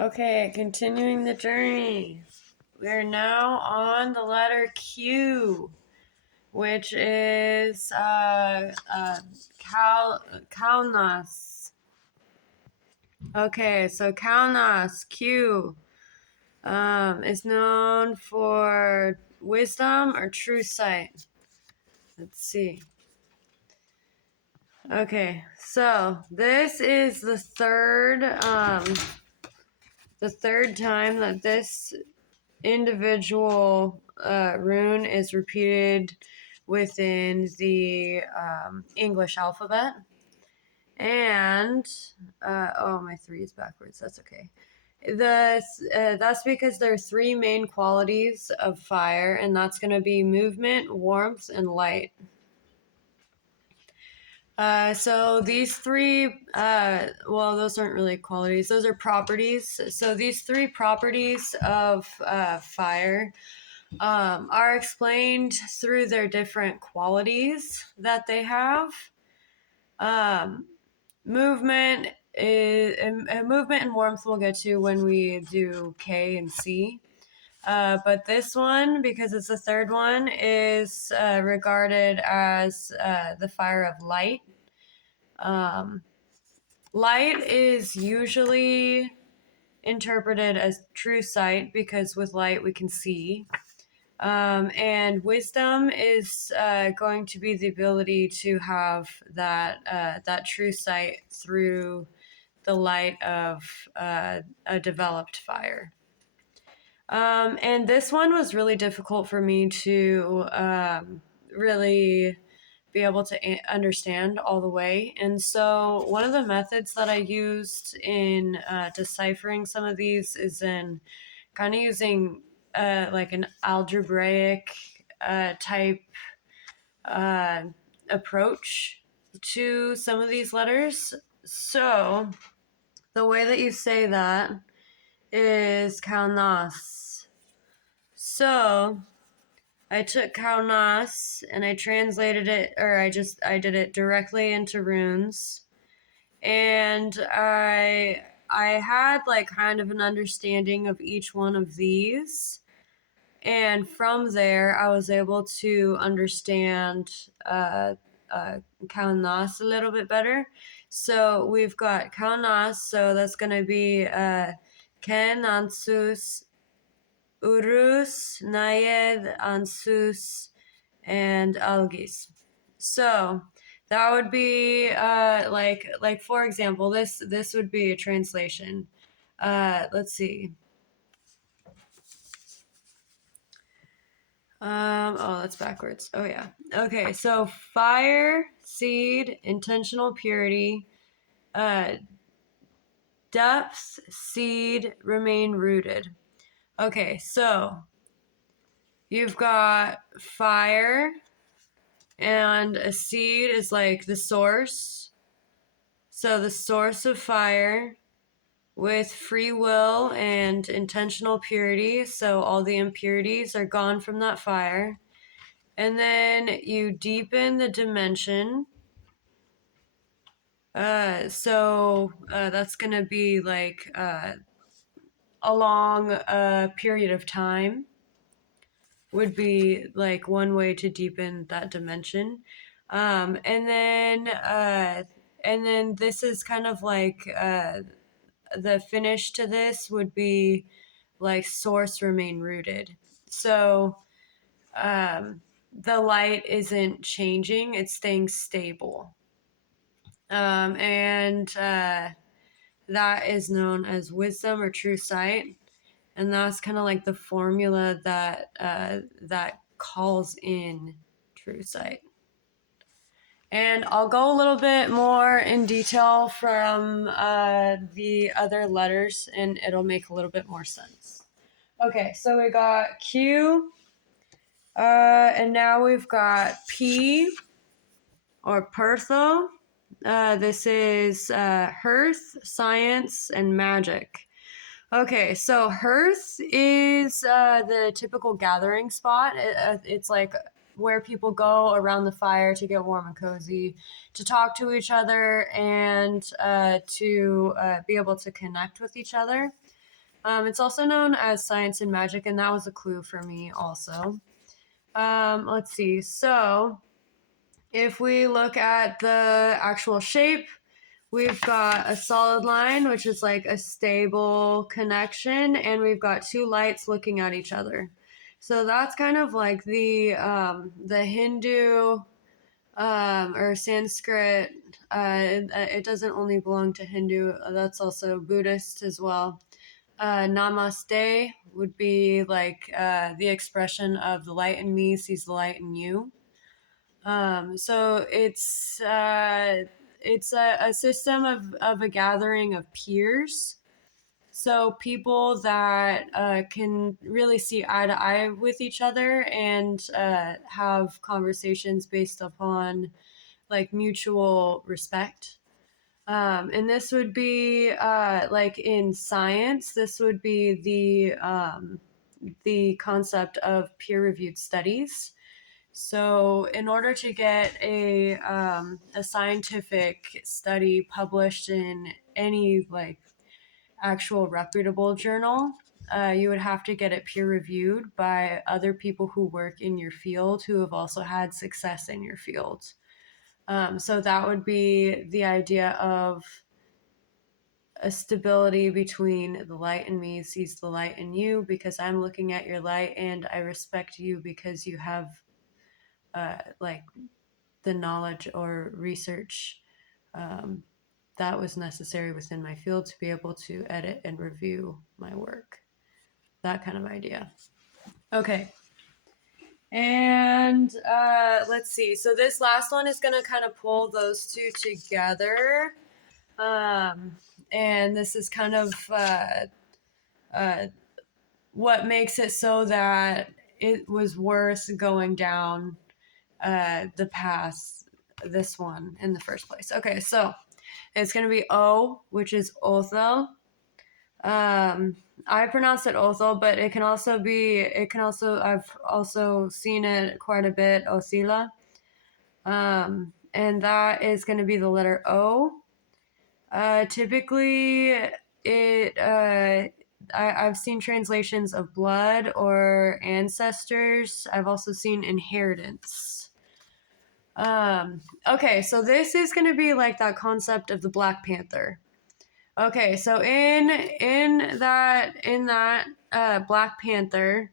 Okay, continuing the journey. We are now on the letter Q, which is Kaunas. Okay, so Kaunas, Q, is known for wisdom or true sight. Let's see. Okay, so this is the third time that this individual rune is repeated within the English alphabet. And my 3 is backwards. That's okay. That's because there are 3 main qualities of fire, and that's going to be movement, warmth, and light. So these 3, those aren't really qualities, those are properties. So these 3 properties of fire are explained through their different qualities that they have. Movement and warmth we'll get to when we do K and C. But this one, because it's the third one, is regarded as the fire of light. Light is usually interpreted as true sight because with light we can see. And wisdom is going to be the ability to have that true sight through the light of a developed fire. And this one was really difficult for me to really be able to understand all the way. And so one of the methods that I used in deciphering some of these is in kind of using like an algebraic type approach to some of these letters. So the way that you say that is kaunas. So I took kaunas and I translated it, or I did it directly into runes, and I had like kind of an understanding of each one of these, and from there I was able to understand kaunas a little bit better. So we've got kaunas, so that's going to be ken ansus urus, nayed, ansus, and algis. So that would be like for example, this would be a translation. Let's see. That's backwards. Oh yeah. Okay, so fire, seed, intentional purity, depth, seed, remain rooted. Okay, so you've got fire, and a seed is like the source. So the source of fire with free will and intentional purity. So all the impurities are gone from that fire. And then you deepen the dimension. So that's going to be like along a period of time would be like one way to deepen that dimension. And then this is kind of like the finish to this would be like source remain rooted. So the light isn't changing, it's staying stable. And that is known as wisdom or true sight. And that's kind of like the formula that that calls in true sight. And I'll go a little bit more in detail from the other letters, and it'll make a little bit more sense. Okay, so we got Q, and now we've got P, or Pertho. This is Hearth, Science, and Magic. Okay, so Hearth is the typical gathering spot. It's like where people go around the fire to get warm and cozy, to talk to each other, and to be able to connect with each other. It's also known as science and magic, and that was a clue for me also. Let's see. So if we look at the actual shape, we've got a solid line, which is like a stable connection, and we've got two lights looking at each other. So that's kind of like the Hindu or Sanskrit. It doesn't only belong to Hindu. That's also Buddhist as well. Namaste would be like the expression of the light in me sees the light in you. So it's a system of a gathering of peers. So people that can really see eye to eye with each other and have conversations based upon like mutual respect. And this would be like in science, this would be the concept of peer-reviewed studies. So, in order to get a scientific study published in any like actual reputable journal, you would have to get it peer reviewed by other people who work in your field who have also had success in your field. So that would be the idea of a stability between the light in me sees the light in you because I'm looking at your light and I respect you because you have like the knowledge or research um, that was necessary within my field to be able to edit and review my work. That kind of idea. Okay. And let's see. So this last one is going to kind of pull those two together. And this is kind of what makes it so that it was worth going down the path, this one in the first place. Okay, so it's going to be O, which is Othel. I pronounce it Othel, but I've also seen it quite a bit, Othila. And that is going to be the letter O. Typically, I've seen translations of blood or ancestors. I've also seen inheritance. Okay, so this is going to be like that concept of the Black Panther. Okay, so in that Black Panther,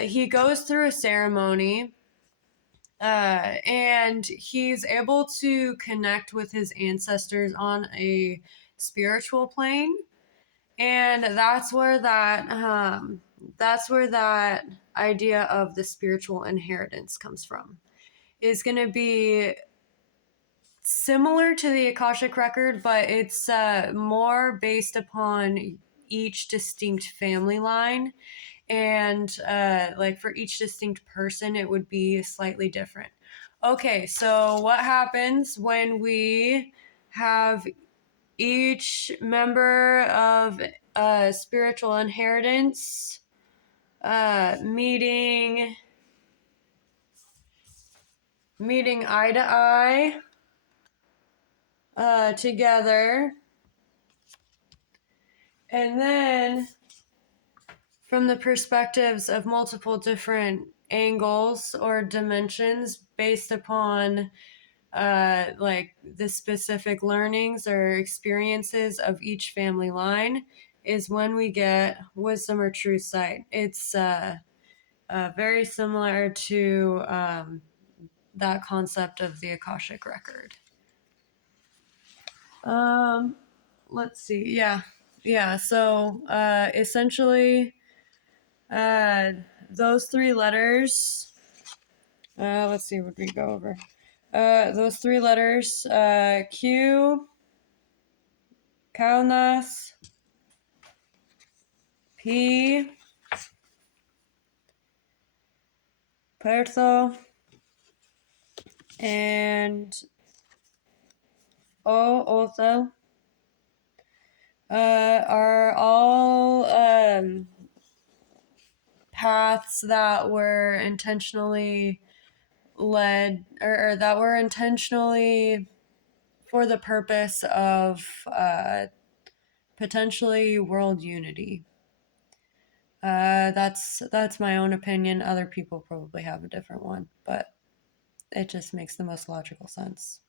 he goes through a ceremony, and he's able to connect with his ancestors on a spiritual plane, and that's where that idea of the spiritual inheritance comes from. Is going to be similar to the Akashic record, but it's more based upon each distinct family line. And like for each distinct person, it would be slightly different. Okay, so what happens when we have each member of spiritual inheritance meeting eye to eye together, and then from the perspectives of multiple different angles or dimensions based upon like the specific learnings or experiences of each family line is when we get wisdom or true sight. It's very similar to that concept of the Akashic record. Let's see. Yeah. So essentially, those three letters. Let's see. What we go over? Those three letters. Q. Kaunas. P. Puerto. And O. Otho. Are all paths that were intentionally led or that were intentionally for the purpose of potentially world unity. That's my own opinion. Other people probably have a different one, but it just makes the most logical sense.